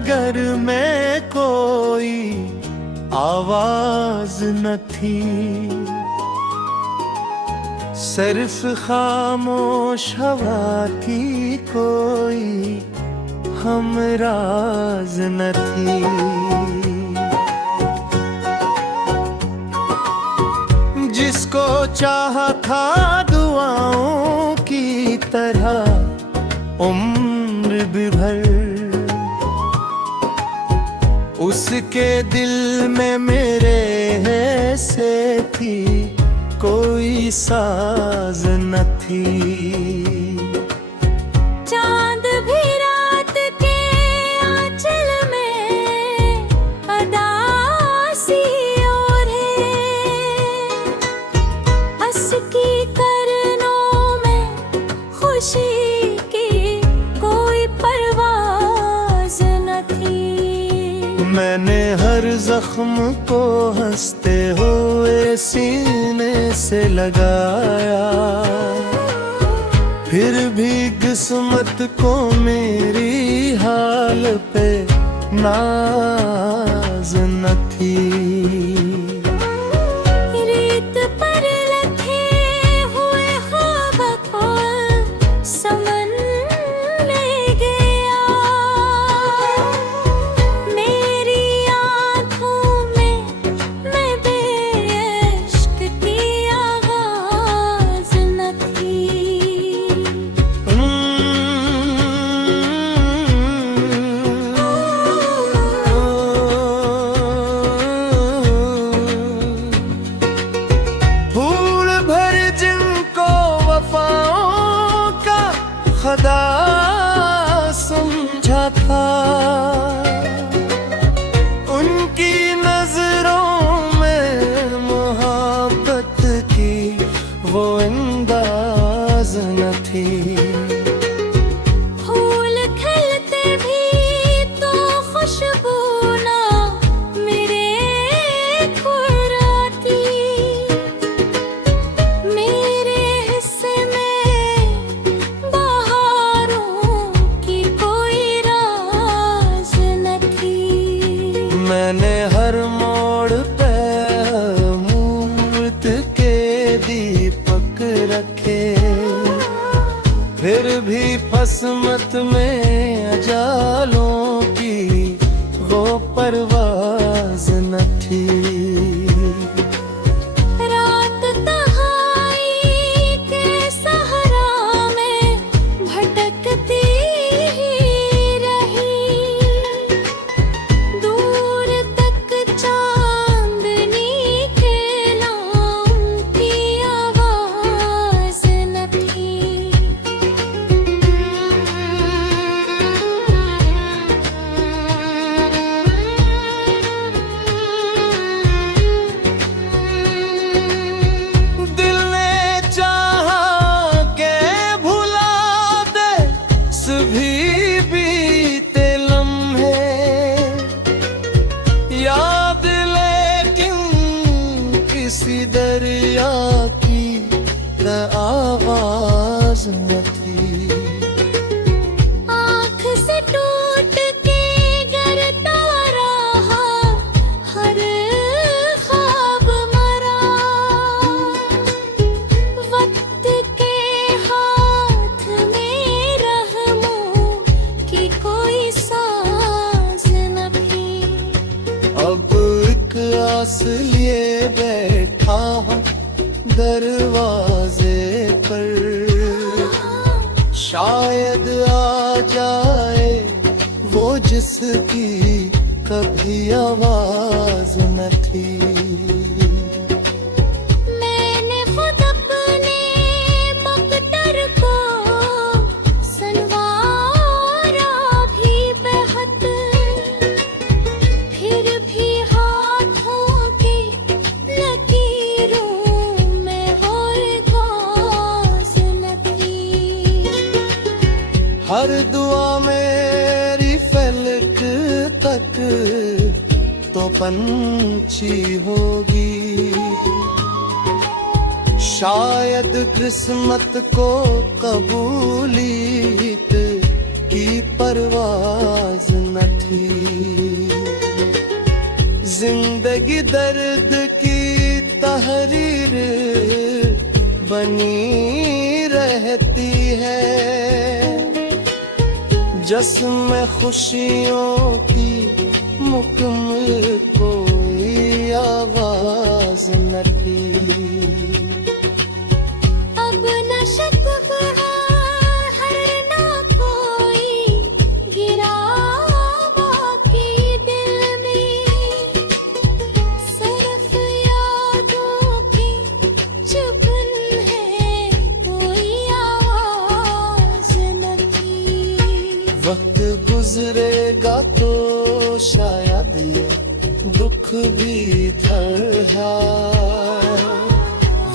नगर में कोई आवाज न थी, सिर्फ खामोश हवा की कोई हमराज न थी। जिसको चाहा था दुआओं की तरह उम्र भी भर, उसके दिल में मेरे ऐसे थी कोई साज न थी। चांद भी रात के आंचल में अदासी ओढ़े, असकी करनों में खुशी की कोई परवाज न थी। मैंने हर जख्म को हंसते हुए सीने से लगाया, फिर भी किस्मत को मेरी हाल पे नाज न थी। रीत पर लखे हुए ख्वाब को समन ले गया, मेरी आँखों में मैं बेइश्क की आवाज न थी। फूल भर जिनको वफाओं का खुदा समझा था, उनकी नजरों में मोहब्बत की वो अंदाज न थी। फूल खिलते भी तो खुशबू ना मेरे खुराती, मेरे हिस्से में बहारों की कोई राज न थी। मैंने हर मोड़ पे मूर्त के दीपक रखे, फिर भी फसमत में अजालों की वो परवाज न थी। रात तन्हाई के सहरा में भटकती ही रही, दूर तक चांदनी के लाऊं की आवाज न थी। दिल ने चाहा के भुला दे सभी बीते लम्हे, याद लेकिन किसी दरिया की आवाज न थी। आँख से टूट के गिरता रहा हर ख्वाब मरा, वक्त के हाथ में रहमों की कोई साज न थी। अब एक आस लिए बैठा हूँ दरवाजे पर, शायद आ जाए वो जिसकी कभी आवाज न थी। मैंने खुद अपने मकदर को सनवारा भी बेहद, फिर भी हाथों की लकीरों में और घास न थी। हर दुआ मेरी फलक तक तो पंछी होगी, शायद किस्मत को कबूलियत की परवाज न थी। थी। जिंदगी दर्द की तहरीर बनी रहती है, जिसमें खुशियों की मुकम्मल कोई आवाज न थी। अब न शतवा हर ना कोई गिरा बाकी दिल में, सिर्फ यादों की चुभन है, कोई आवाज न थी। वक्त गुजरेगा तो शायद ये दुख भी ढहा,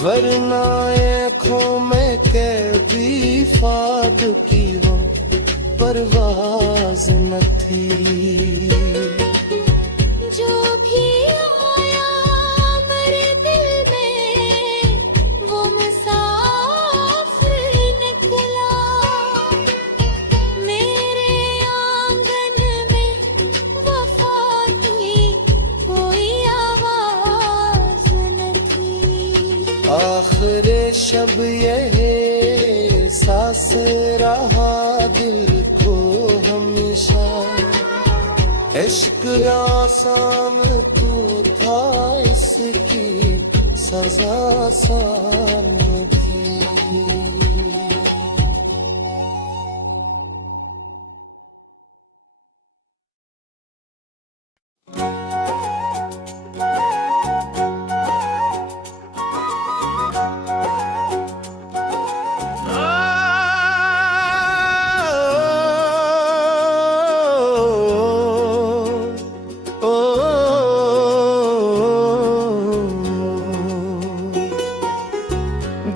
वरना आँखों में कैदी फाद की हो परवाज न थी। जो भी आया मेरे दिल में वो मुसाफिर निकला, मेरे आंगन में वफा की कोई आवाज न थी। आखिर शब यह सांस रहा दिल को हमेशा, इश्क आसान तो था इसकी सजा आसान थी।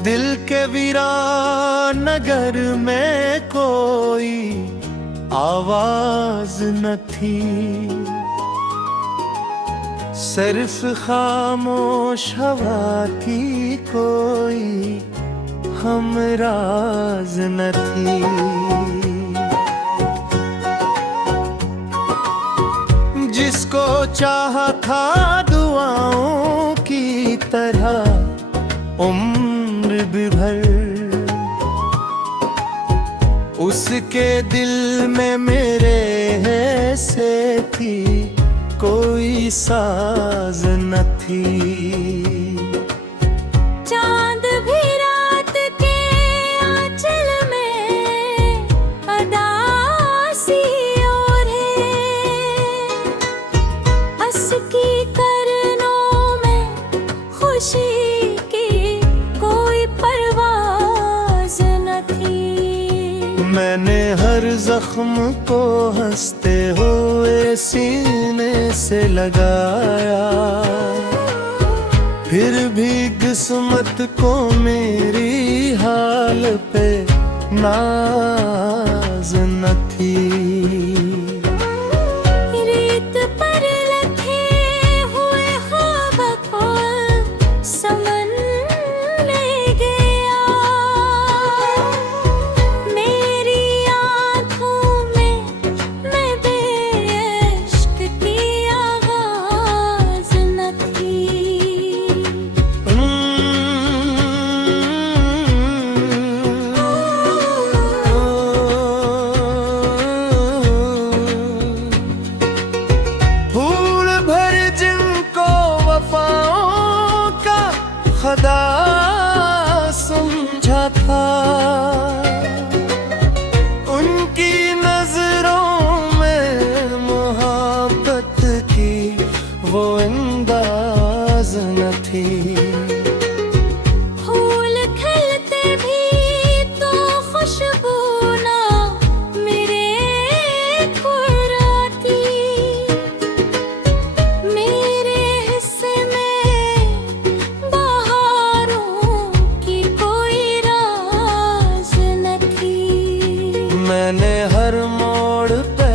दिल के वीरान नगर में कोई आवाज न थी, सिर्फ खामोश हवा की कोई हमराज न थी। जिसको चाहा था दुआओं की तरह उम्र भी भर, उसके दिल में मेरे ऐसे थी कोई साज न थी। चांद भी रात के आंचल में अदासी ओढ़े, हंस की करनों में खुशी की कोई परवाज न थी। मैंने हर जख्म को हंसते हुए सीने से लगाया, फिर भी किस्मत को मेरी हाल पे नाज न थी। रेत पर लखे हुए ख्वाब को समन ले गया, मेरी आँखों में मैं बेइश्क की आवाज न थी। फूल भर जिनको वफाओं का खुदा समझा था, उनकी नजरों में मोहब्बत की वो अंदाज न थी। फूल खिलते भी तो खुशबू ना मेरे खुराती, मेरे हिस्से में बहारों की कोई राज न थी। मैंने हर मोड़ पे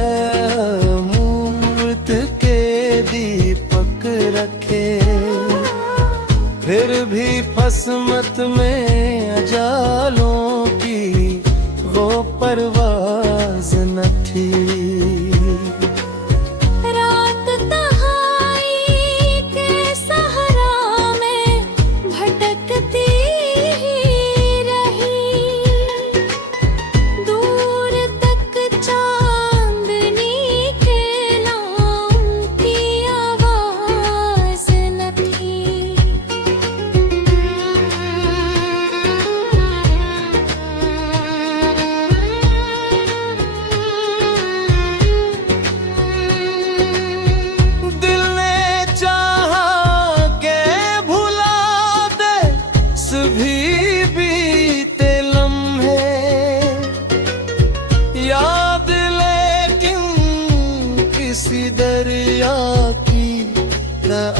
मूर्त के दीपक रखे, फिर भी फसमत में अजालों की वो परवाज न थी। भी बीते लम्हे याद, लेकिन किसी दरिया की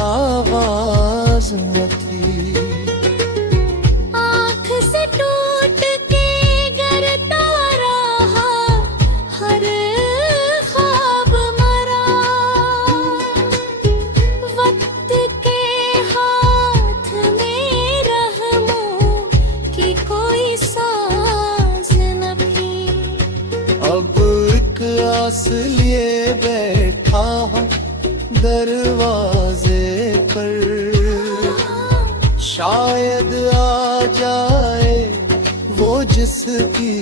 आवाज न थी। आँख से टूट के गिरता रहा हर ख्वाब मरा, वक्त के हाथ में रहमों की कोई साज न थी। अब एक आस लिए बैठा हूँ दरवाजे पर, शायद आ जाए वो जिसकी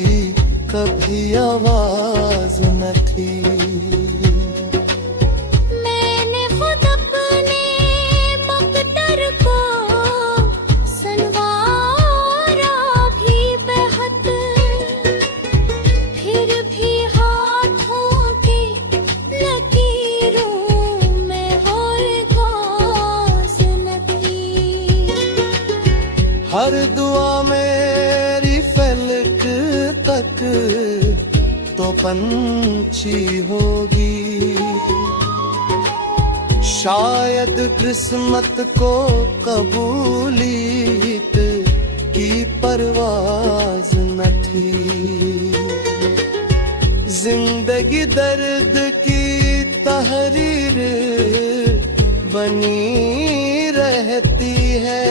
कभी आवाज न थी। मैंने खुद अपने मकदर को सनवारा भी बेहद, फिर भी हाथों की लकीरों में और घास न थी। हर दुआ मेरी फलक तक तो पंछी होगी, शायद किस्मत को कबूलियत की परवाज न थी। जिंदगी दर्द की तहरीर बनी रहती है,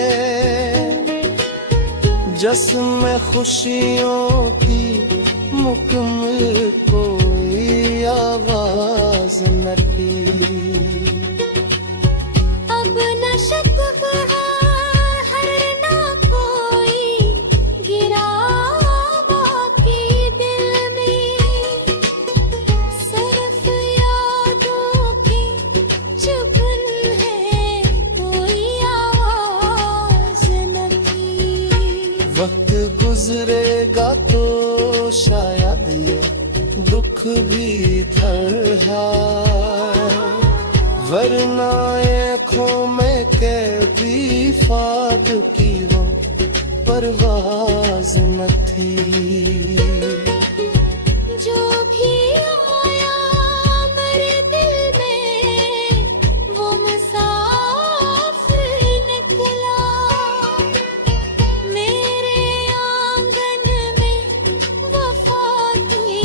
जिसमें खुशियों की मुकम्मल कोई आवाज न थी। अब न शक हर न कोई गिरा बाकी दिल में, सिर्फ यादों की चुभन है कोई आवाज न थी। वक्त गुजरेगा तो शायद ये दुख भी था, वरना आँखों में कैदी फाद की वो परवाज न थी। जो भी आया मेरे दिल में वो मुसाफिर निकला, मेरे आंगन में वफा की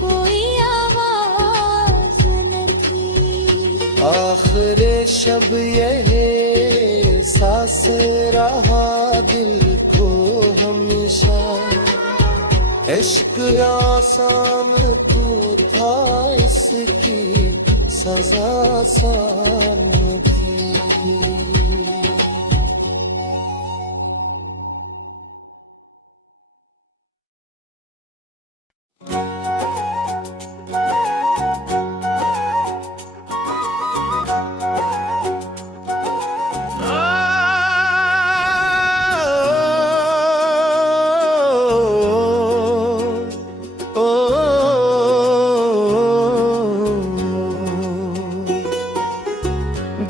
कोई आवाज न थी। आखिर शब यह सांस रहा दिल को हमेशा, इश्क आसान तो था इसकी सजा आसान थी।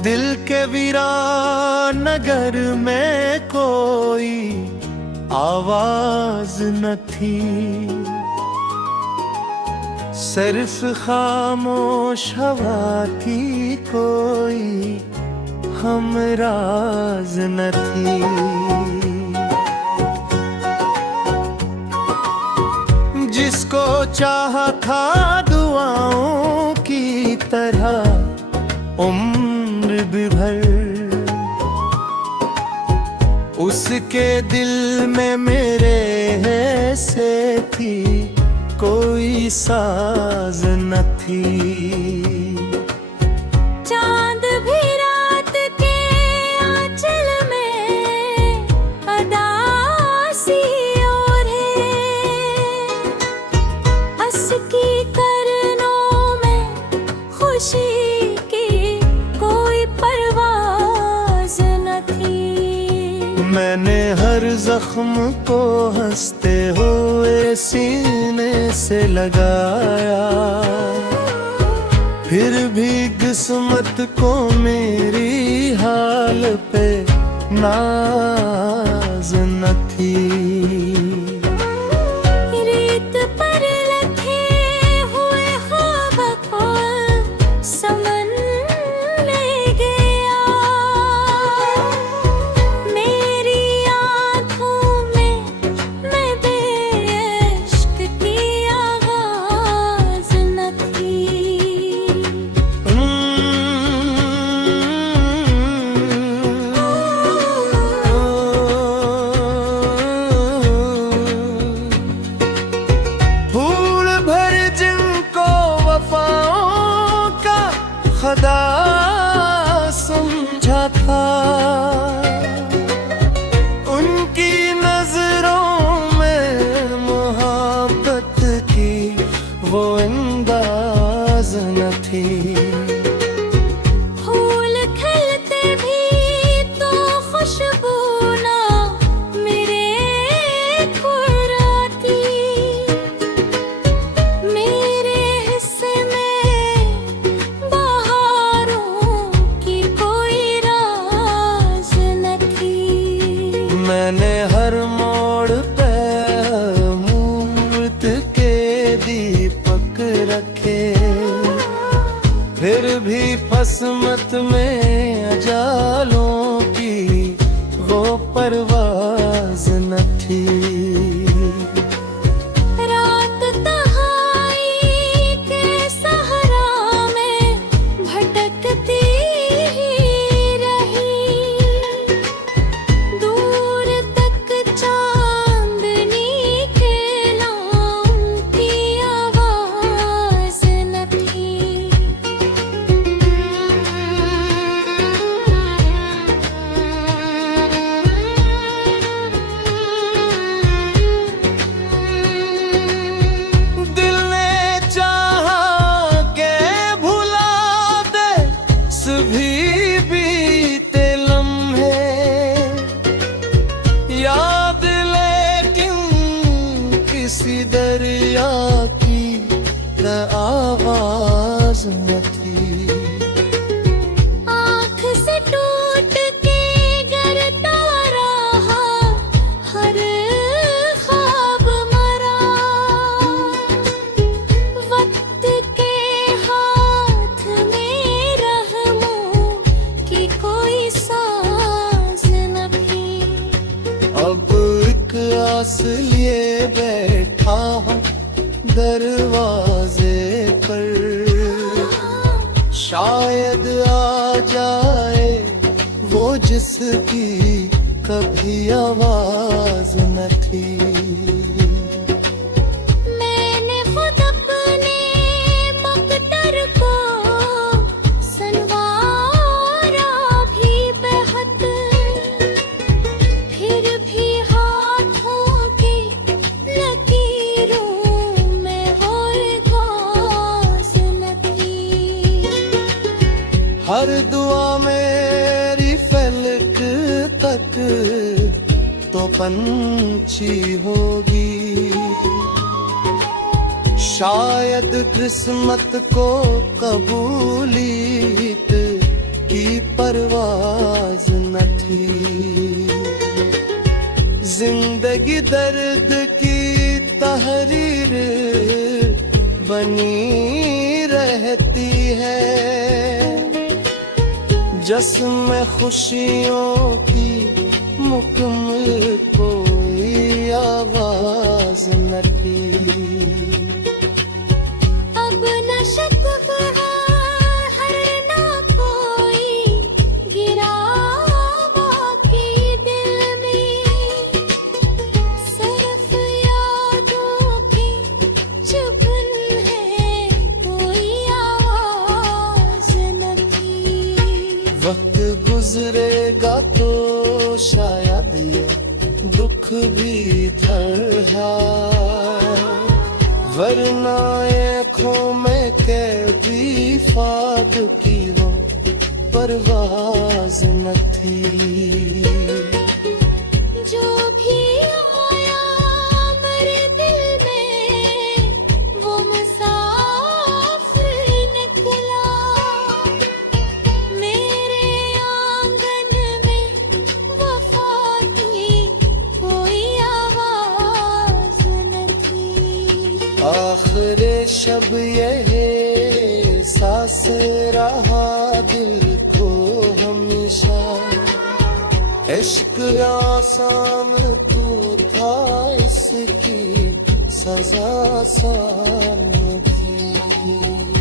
दिल के वीरान नगर में कोई आवाज न थी, सिर्फ खामोश हवा की कोई हमराज न थी। जिसको चाहा था दुआओं की तरह उम्र भी भर, उसके दिल में मेरे ऐसे थी कोई साज न थी। चांद भी रात के आंचल में अदासी ओढ़े, हंस की करनों में खुशी की कोई परवाज न थी। मैंने हर जख्म को हंसते हुए सीने से लगाया, फिर भी किस्मत को मेरी हाल पे नाज નથી. रेत पर लखे हुए ख्वाब को समन ले गया. मेरी आँखों में मैं बेइश्क की आवाज़ न थी. फूल भर जिनको वफाओं का खुदा समझा था, उनकी नजरों में मोहब्बत की वो अंदाज न थी. फूल खिलते भी तो खुशबू ना मेरे खुराती. मेरे हिस्से में बहारों की कोई राज न थी. मैंने हर मोड़ पे मूर्त के दीपक रखे, फिर भी फसमत में अजालों की वो परवाज न थी. रात तन्हाई के सहरा में भटकती ही रही. दूर तक चांदनी खेला उनकी आवाज न थी. दिल ने चाहा के भुला दे सभी बीते लम्हे, याद लेकिन किसी दरिया की आवाज न थी. आँख से टूट के गिरता रहा हर ख्वाब मरा. वक्त के हाथ में रहमों की कोई साज न थी. अब एक आस लिए बैठा हूँ दरवाजे पर, शायद आ जाए वो जिसकी कभी आवाज न थी. मैंने खुद अपने मकदर को सनवारा भी बेहद. फिर भी हाथों की लकीरों में वो खास न थी. हर दुआ मेरी फलक तक तो पंछी होगी, शायद किस्मत को कबूलियत की परवाज न थी. जिंदगी दर्द की तहरीर बनी रहती है, जश्न खुशियों की मुकम्मल कोई आवाज न थी. अब न शक हर ना कोई गिरा बाकी दिल में. सिर्फ यादों की चुभन है कोई आवाज न थी. वक्त गुजरेगा तो शायद ये दुख भी ढल, वरना आँखों में कैदी फाद की वो परवाज न थी. जो भी आया मेरे दिल में वो मुसाफिर निकला. मेरे आंगन में वफा की आखिर शब ये सांस रहा दिल को हमेशा, इश्क आसान तो था इसकी सजा आसान थी।